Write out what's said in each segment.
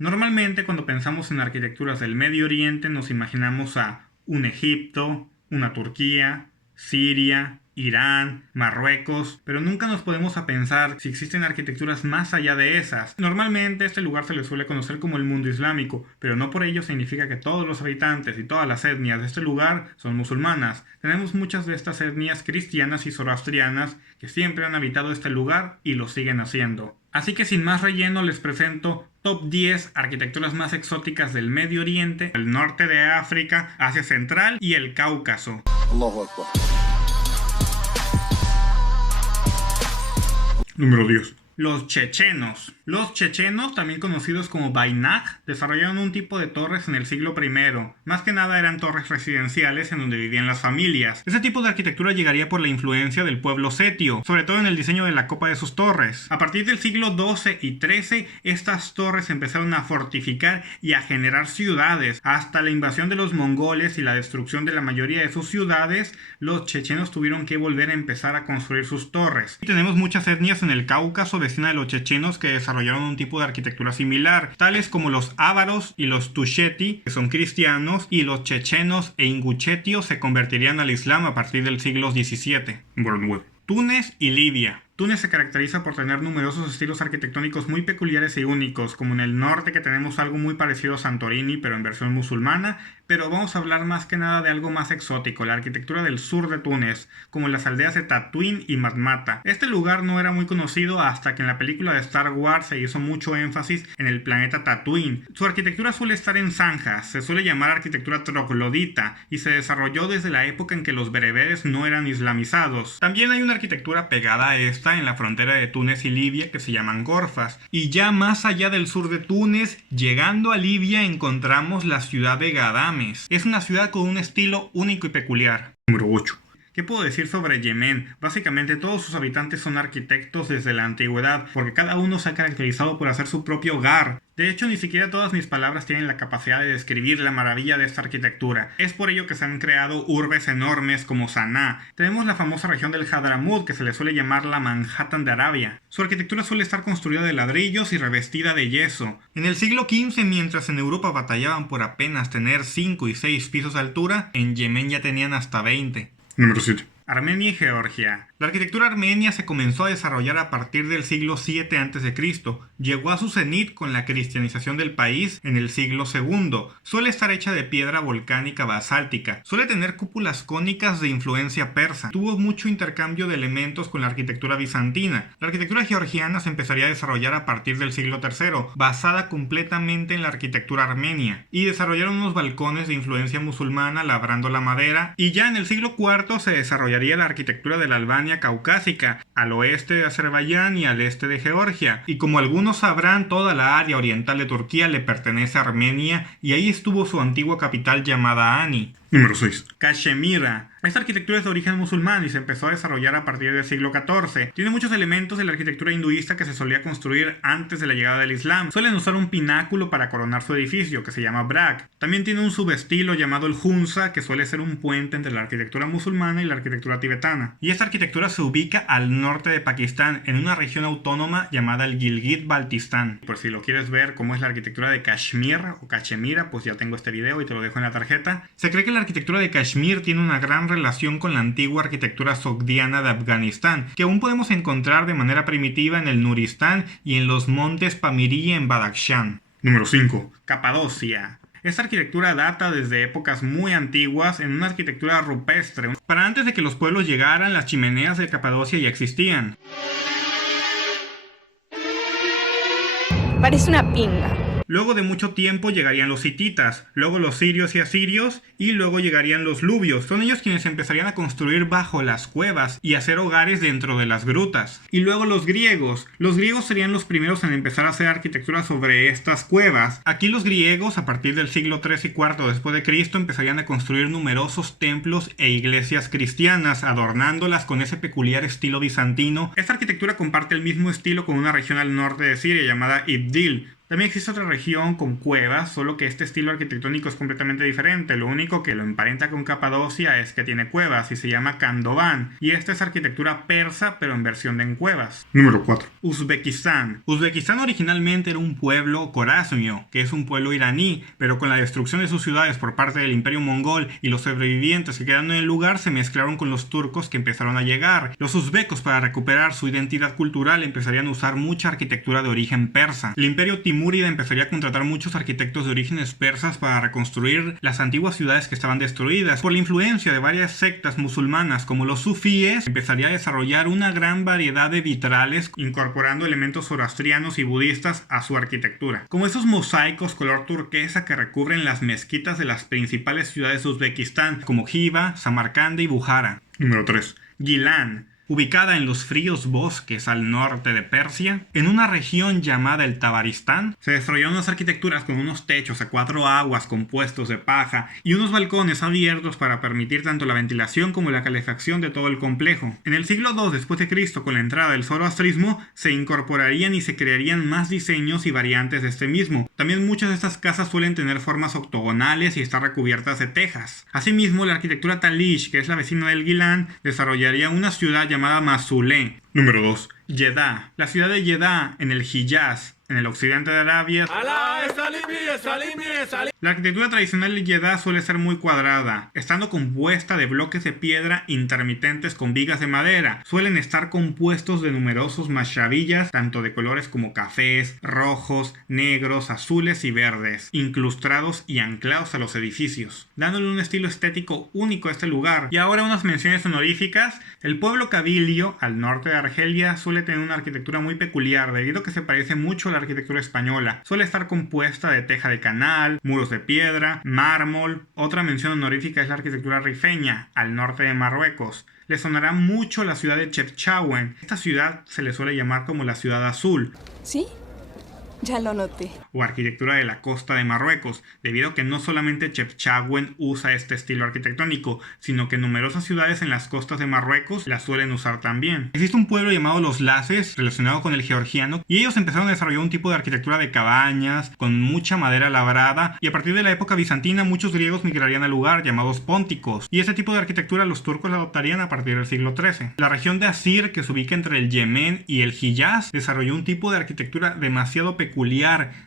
Normalmente cuando pensamos en arquitecturas del Medio Oriente nos imaginamos a un Egipto, una Turquía, Siria, Irán, Marruecos, pero nunca nos podemos a pensar si existen arquitecturas más allá de esas. Normalmente este lugar se le suele conocer como el mundo islámico, pero no por ello significa que todos los habitantes y todas las etnias de este lugar son musulmanas. Tenemos muchas de estas etnias cristianas y zoroastrianas que siempre han habitado este lugar y lo siguen haciendo. Así que sin más relleno les presento Top 10 arquitecturas más exóticas del Medio Oriente, el norte de África, Asia Central y el Cáucaso. Allahu Akbar. Número 10. Los chechenos. Los chechenos, también conocidos como Baynak, desarrollaron un tipo de torres en el siglo I. Más que nada eran torres residenciales en donde vivían las familias. Ese tipo de arquitectura llegaría por la influencia del pueblo setio, sobre todo en el diseño de la copa de sus torres. A partir del siglo XII y XIII, estas torres empezaron a fortificar y a generar ciudades. Hasta la invasión de los mongoles y la destrucción de la mayoría de sus ciudades, los chechenos tuvieron que volver a empezar a construir sus torres. Y tenemos muchas etnias en el Cáucaso vecina de los chechenos que desarrollaron un tipo de arquitectura similar, tales como los ávaros y los tusheti, que son cristianos, y los chechenos e inguchetios se convertirían al Islam a partir del siglo XVII. Túnez y Libia. Túnez se caracteriza por tener numerosos estilos arquitectónicos muy peculiares y únicos, como en el norte que tenemos algo muy parecido a Santorini pero en versión musulmana, pero vamos a hablar más que nada de algo más exótico, la arquitectura del sur de Túnez, como las aldeas de Tatooine y Matmata. Este lugar no era muy conocido hasta que en la película de Star Wars se hizo mucho énfasis en el planeta Tatooine. Su arquitectura suele estar en zanjas, se suele llamar arquitectura troglodita y se desarrolló desde la época en que los bereberes no eran islamizados. También hay una arquitectura pegada a esta en la frontera de Túnez y Libia que se llaman gorfas, y ya más allá del sur de Túnez, llegando a Libia, encontramos la ciudad de Gadames. Es una ciudad con un estilo único y peculiar. Número 8. ¿Qué puedo decir sobre Yemen? Básicamente todos sus habitantes son arquitectos desde la antigüedad, porque cada uno se ha caracterizado por hacer su propio hogar. De hecho, ni siquiera todas mis palabras tienen la capacidad de describir la maravilla de esta arquitectura. Es por ello que se han creado urbes enormes como Saná. Tenemos la famosa región del Hadramut, que se le suele llamar la Manhattan de Arabia. Su arquitectura suele estar construida de ladrillos y revestida de yeso. En el siglo XV, mientras en Europa batallaban por apenas tener 5 y 6 pisos de altura, en Yemen ya tenían hasta 20. Número 7. Armenia y Georgia. La arquitectura armenia se comenzó a desarrollar a partir del siglo VII a.C. Llegó a su cenit con la cristianización del país en el siglo II. Suele estar hecha de piedra volcánica basáltica. Suele tener cúpulas cónicas de influencia persa. Tuvo mucho intercambio de elementos con la arquitectura bizantina. La arquitectura georgiana se empezaría a desarrollar a partir del siglo III, basada completamente en la arquitectura armenia. Y desarrollaron unos balcones de influencia musulmana labrando la madera. Y ya en el siglo IV se desarrollaría la arquitectura de la Albania caucásica, al oeste de Azerbaiyán y al este de Georgia. Y como algunos sabrán, toda la área oriental de Turquía le pertenece a Armenia y ahí estuvo su antigua capital llamada Ani. Número 6. Cachemira. Esta arquitectura es de origen musulmán y se empezó a desarrollar a partir del siglo XIV. Tiene muchos elementos de la arquitectura hinduista que se solía construir antes de la llegada del Islam. Suelen usar un pináculo para coronar su edificio, que se llama brak. También tiene un subestilo llamado el Hunza, que suele ser un puente entre la arquitectura musulmana y la arquitectura tibetana. Y esta arquitectura se ubica al norte de Pakistán, en una región autónoma llamada el Gilgit-Baltistán. Por si lo quieres ver cómo es la arquitectura de Kashmir o Cachemira, pues ya tengo este video y te lo dejo en la tarjeta. Se cree que la arquitectura de Kashmir tiene una gran relación con la antigua arquitectura sogdiana de Afganistán, que aún podemos encontrar de manera primitiva en el Nuristán y en los montes Pamiri en Badakhshan. Número 5. Capadocia. Esta arquitectura data desde épocas muy antiguas en una arquitectura rupestre. Para antes de que los pueblos llegaran, las chimeneas de Capadocia ya existían. Parece una pinga. Luego de mucho tiempo llegarían los hititas, luego los sirios y asirios, y luego llegarían los luvios. Son ellos quienes empezarían a construir bajo las cuevas y hacer hogares dentro de las grutas. Y luego los griegos. Los griegos serían los primeros en empezar a hacer arquitectura sobre estas cuevas. Aquí los griegos, a partir del siglo III y IV después de Cristo, empezarían a construir numerosos templos e iglesias cristianas, adornándolas con ese peculiar estilo bizantino. Esta arquitectura comparte el mismo estilo con una región al norte de Siria llamada Ibdil. También existe otra región con cuevas, solo que este estilo arquitectónico es completamente diferente. Lo único que lo emparenta con Capadocia es que tiene cuevas y se llama Kandován. Y esta es arquitectura persa, pero en versión de en cuevas. Número 4. Uzbekistán. Uzbekistán originalmente era un pueblo corasmio, que es un pueblo iraní, pero con la destrucción de sus ciudades por parte del Imperio Mongol y los sobrevivientes que quedaron en el lugar se mezclaron con los turcos que empezaron a llegar. Los uzbecos, para recuperar su identidad cultural, empezarían a usar mucha arquitectura de origen persa. El Imperio Timúrida empezaría a contratar muchos arquitectos de orígenes persas para reconstruir las antiguas ciudades que estaban destruidas. Por la influencia de varias sectas musulmanas como los sufíes, empezaría a desarrollar una gran variedad de vitrales incorporando elementos zoroastrianos y budistas a su arquitectura, como esos mosaicos color turquesa que recubren las mezquitas de las principales ciudades de Uzbekistán como Khiva, Samarcanda y Bukhara. Número 3. Gilán. Ubicada en los fríos bosques al norte de Persia, en una región llamada el Tabaristán, se desarrollaron unas arquitecturas con unos techos a 4 aguas compuestos de paja y unos balcones abiertos para permitir tanto la ventilación como la calefacción de todo el complejo. En el siglo II después de Cristo, con la entrada del zoroastrismo, se incorporarían y se crearían más diseños y variantes de este mismo. También muchas de estas casas suelen tener formas octogonales y estar recubiertas de tejas. Asimismo, la arquitectura Talish, que es la vecina del Gilán, desarrollaría una ciudad llamada Masulé. Número 2. Jeddah. La ciudad de Jeddah, en el Hiyaz, en el occidente de Arabia. La arquitectura tradicional de Jeddah suele ser muy cuadrada, estando compuesta de bloques de piedra intermitentes con vigas de madera. Suelen estar compuestos de numerosos mashabillas, tanto de colores como cafés, rojos, negros, azules y verdes, incrustados y anclados a los edificios, dándole un estilo estético único a este lugar. Y ahora unas menciones honoríficas. El pueblo Kabilio, al norte de Argelia, suele tener una arquitectura muy peculiar, debido a que se parece mucho a la arquitectura española. Suele estar compuesta de teja de canal, muros de piedra, mármol. Otra mención honorífica es la arquitectura rifeña, al norte de Marruecos. Le sonará mucho la ciudad de Chefchaouen. Esta ciudad se le suele llamar como la ciudad azul. ¿Sí? Ya lo noté. O arquitectura de la costa de Marruecos, debido a que no solamente Chefchaouen usa este estilo arquitectónico, sino que numerosas ciudades en las costas de Marruecos la suelen usar también. Existe un pueblo llamado los Laces, relacionado con el georgiano, y ellos empezaron a desarrollar un tipo de arquitectura de cabañas, con mucha madera labrada, y a partir de la época bizantina muchos griegos migrarían al lugar, llamados pónticos, y este tipo de arquitectura los turcos la adoptarían a partir del siglo XIII. La región de Asir, que se ubica entre el Yemen y el Hiyaz, desarrolló un tipo de arquitectura demasiado peculiar,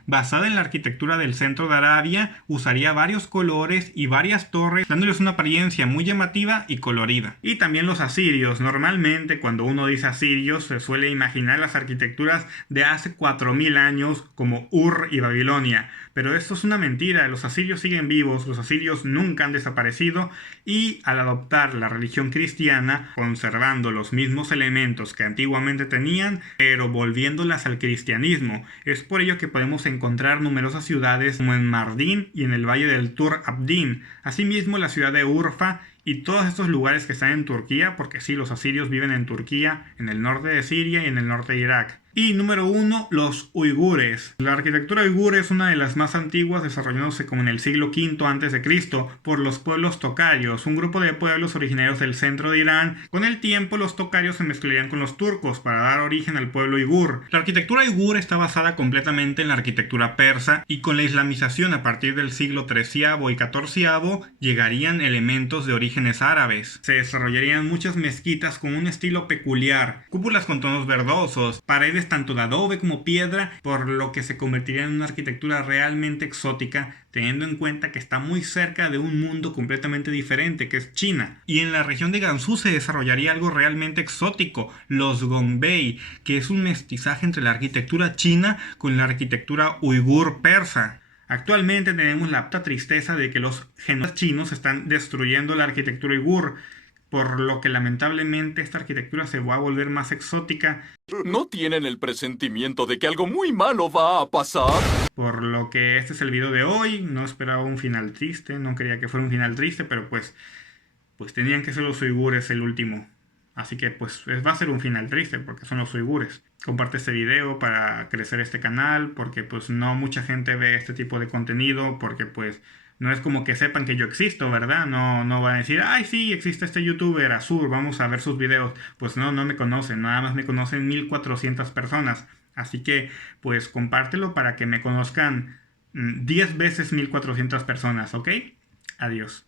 basada en la arquitectura del centro de Arabia. Usaría varios colores y varias torres, dándoles una apariencia muy llamativa y colorida. Y también los asirios. Normalmente cuando uno dice asirios se suele imaginar las arquitecturas de hace 4000 años como Ur y Babilonia, pero esto es una mentira. Los asirios siguen vivos, los asirios nunca han desaparecido, y al adoptar la religión cristiana, conservando los mismos elementos que antiguamente tenían, pero volviéndolas al cristianismo. Es por ello que podemos encontrar numerosas ciudades como en Mardin y en el valle del Tur Abdin, asimismo la ciudad de Urfa y todos estos lugares que están en Turquía, porque sí, los asirios viven en Turquía, en el norte de Siria y en el norte de Irak. Y número 1, los uigures. La arquitectura uigur es una de las más antiguas, desarrollándose como en el siglo V a.C. por los pueblos tocayos, un grupo de pueblos originarios del centro de Irán. Con el tiempo los tocayos se mezclarían con los turcos para dar origen al pueblo uigur. La arquitectura uigur está basada completamente en la arquitectura persa, y con la islamización a partir del siglo XIII y XIV llegarían elementos de orígenes árabes. Se desarrollarían muchas mezquitas con un estilo peculiar, cúpulas con tonos verdosos, paredes tanto de adobe como piedra, por lo que se convertiría en una arquitectura realmente exótica, teniendo en cuenta que está muy cerca de un mundo completamente diferente, que es China. Y en la región de Gansu se desarrollaría algo realmente exótico, los Gongbei, que es un mestizaje entre la arquitectura china con la arquitectura uigur persa. Actualmente tenemos la apta tristeza de que los genocidas chinos están destruyendo la arquitectura uigur, por lo que lamentablemente esta arquitectura se va a volver más exótica. ¿No tienen el presentimiento de que algo muy malo va a pasar? Por lo que este es el video de hoy. No esperaba un final triste, no quería que fuera un final triste, pero pues tenían que ser los uigures el último. Así que pues va a ser un final triste porque son los uigures. Comparte este video para crecer este canal, porque pues no mucha gente ve este tipo de contenido, porque pues no es como que sepan que yo existo, ¿verdad? No van a decir, ay sí, existe este youtuber Azur, vamos a ver sus videos. Pues no me conocen, nada más me conocen 1400 personas. Así que, pues, compártelo para que me conozcan 10 veces 1400 personas, ¿ok? Adiós.